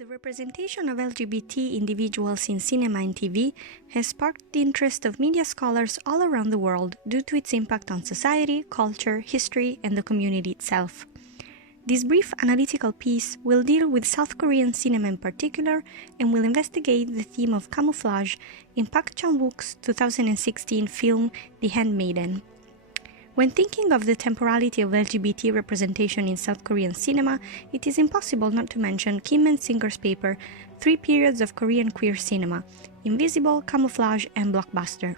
The representation of LGBT individuals in cinema and TV has sparked the interest of media scholars all around the world due to its impact on society, culture, history, and the community itself. This brief analytical piece will deal with South Korean cinema in particular and will investigate the theme of camouflage in Park Chan-wook's 2016 film The Handmaiden. When thinking of the temporality of LGBT representation in South Korean cinema, it is impossible not to mention Kim and Singer's paper, Three Periods of Korean Queer Cinema, Invisible, Camouflage, and Blockbuster.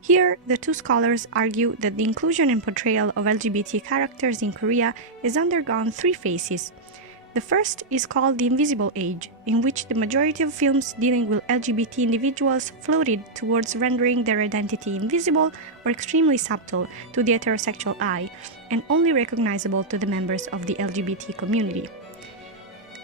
Here, the two scholars argue that the inclusion and portrayal of LGBT characters in Korea has undergone three phases. The first is called the Invisible Age, in which the majority of films dealing with LGBT individuals floated towards rendering their identity invisible or extremely subtle to the heterosexual eye, and only recognizable to the members of the LGBT community.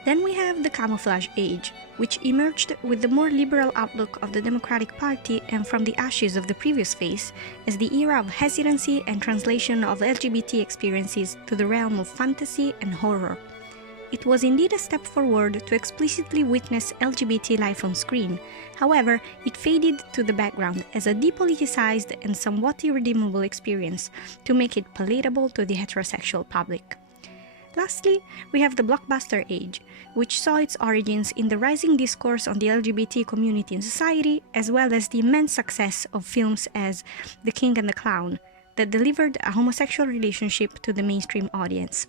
Then we have the Camouflage Age, which emerged with the more liberal outlook of the Democratic Party and from the ashes of the previous phase, as the era of hesitancy and translation of LGBT experiences to the realm of fantasy and horror. It was indeed a step forward to explicitly witness LGBT life on screen. However, it faded to the background as a depoliticized and somewhat irredeemable experience to make it palatable to the heterosexual public. Lastly, we have the Blockbuster Age, which saw its origins in the rising discourse on the LGBT community in society, as well as the immense success of films as The King and the Clown, that delivered a homosexual relationship to the mainstream audience.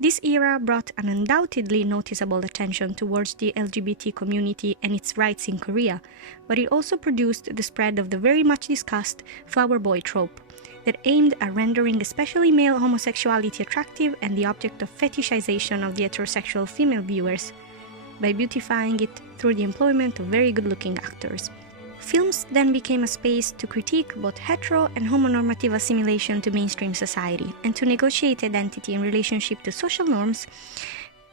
This era brought an undoubtedly noticeable attention towards the LGBT community and its rights in Korea, but it also produced the spread of the very much discussed flower boy trope that aimed at rendering especially male homosexuality attractive and the object of fetishization of the heterosexual female viewers by beautifying it through the employment of very good-looking actors. Films then became a space to critique both hetero and homonormative assimilation to mainstream society and to negotiate identity in relationship to social norms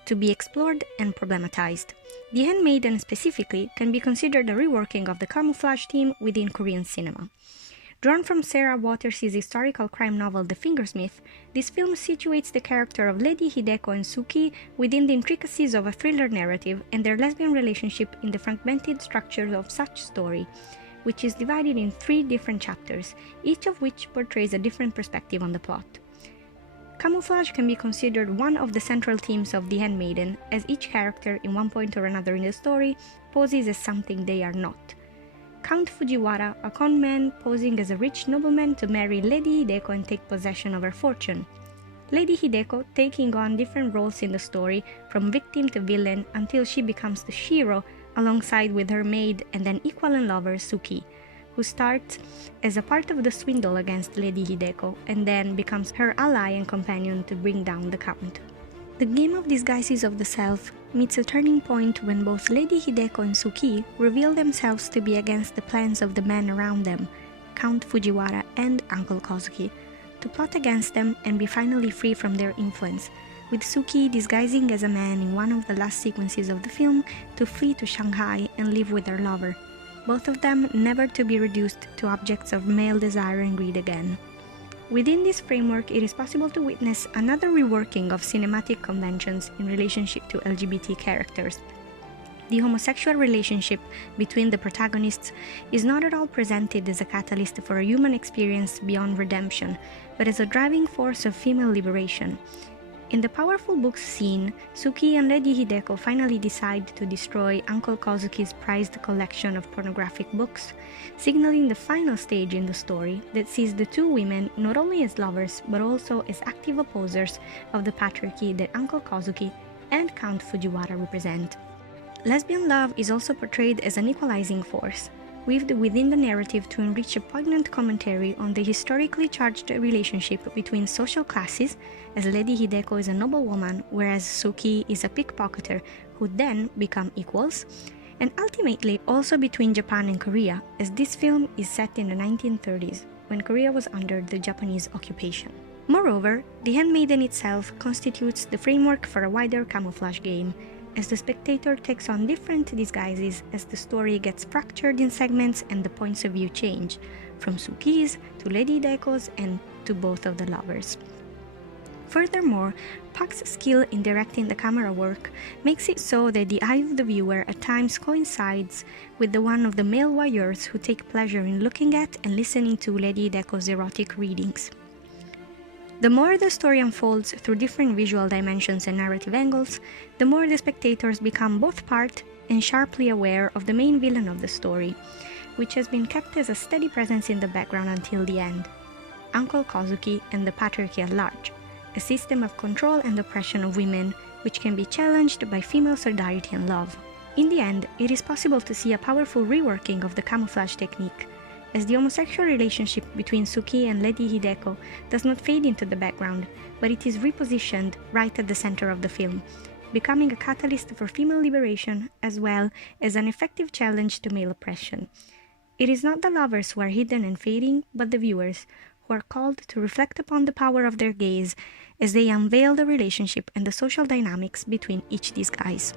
to be explored and problematized. The Handmaiden specifically can be considered a reworking of the camouflage theme within Korean cinema. Drawn from Sarah Waters' historical crime novel The Fingersmith, this film situates the character of Lady Hideko and Suki within the intricacies of a thriller narrative and their lesbian relationship in the fragmented structure of such story, which is divided in 3 different chapters, each of which portrays a different perspective on the plot. Camouflage can be considered one of the central themes of The Handmaiden, as each character, in one point or another in the story, poses as something they are not. Count Fujiwara, a con man posing as a rich nobleman to marry Lady Hideko and take possession of her fortune. Lady Hideko taking on different roles in the story, from victim to villain, until she becomes the Shiro alongside with her maid and then equal and lover Suki, who starts as a part of the swindle against Lady Hideko and then becomes her ally and companion to bring down the Count. The game of disguises of the self meets a turning point when both Lady Hideko and Suki reveal themselves to be against the plans of the men around them, Count Fujiwara and Uncle Kozuki, to plot against them and be finally free from their influence, with Suki disguising as a man in one of the last sequences of the film to flee to Shanghai and live with her lover, both of them never to be reduced to objects of male desire and greed again. Within this framework, it is possible to witness another reworking of cinematic conventions in relationship to LGBT characters. The homosexual relationship between the protagonists is not at all presented as a catalyst for a human experience beyond redemption, but as a driving force of female liberation. In the powerful books scene, Suki and Lady Hideko finally decide to destroy Uncle Kozuki's prized collection of pornographic books, signaling the final stage in the story that sees the two women not only as lovers but also as active opposers of the patriarchy that Uncle Kozuki and Count Fujiwara represent. Lesbian love is also portrayed as an equalizing force, weaved within the narrative to enrich a poignant commentary on the historically charged relationship between social classes, as Lady Hideko is a noblewoman whereas Suki is a pickpocketer who then become equals, and ultimately also between Japan and Korea, as this film is set in the 1930s, when Korea was under the Japanese occupation. Moreover, The Handmaiden itself constitutes the framework for a wider camouflage game, as the spectator takes on different disguises as the story gets fractured in segments and the points of view change, from Suki's to Lady Hideko's and to both of the lovers. Furthermore, Park's skill in directing the camera work makes it so that the eye of the viewer at times coincides with the one of the male voyeurs who take pleasure in looking at and listening to Lady Hideko's erotic readings. The more the story unfolds through different visual dimensions and narrative angles, the more the spectators become both part and sharply aware of the main villain of the story, which has been kept as a steady presence in the background until the end: Uncle Kozuki and the patriarchy at large, a system of control and oppression of women which can be challenged by female solidarity and love. In the end, it is possible to see a powerful reworking of the camouflage technique, as the homosexual relationship between Suki and Lady Hideko does not fade into the background, but it is repositioned right at the center of the film, becoming a catalyst for female liberation as well as an effective challenge to male oppression. It is not the lovers who are hidden and fading, but the viewers, who are called to reflect upon the power of their gaze as they unveil the relationship and the social dynamics between each these guys.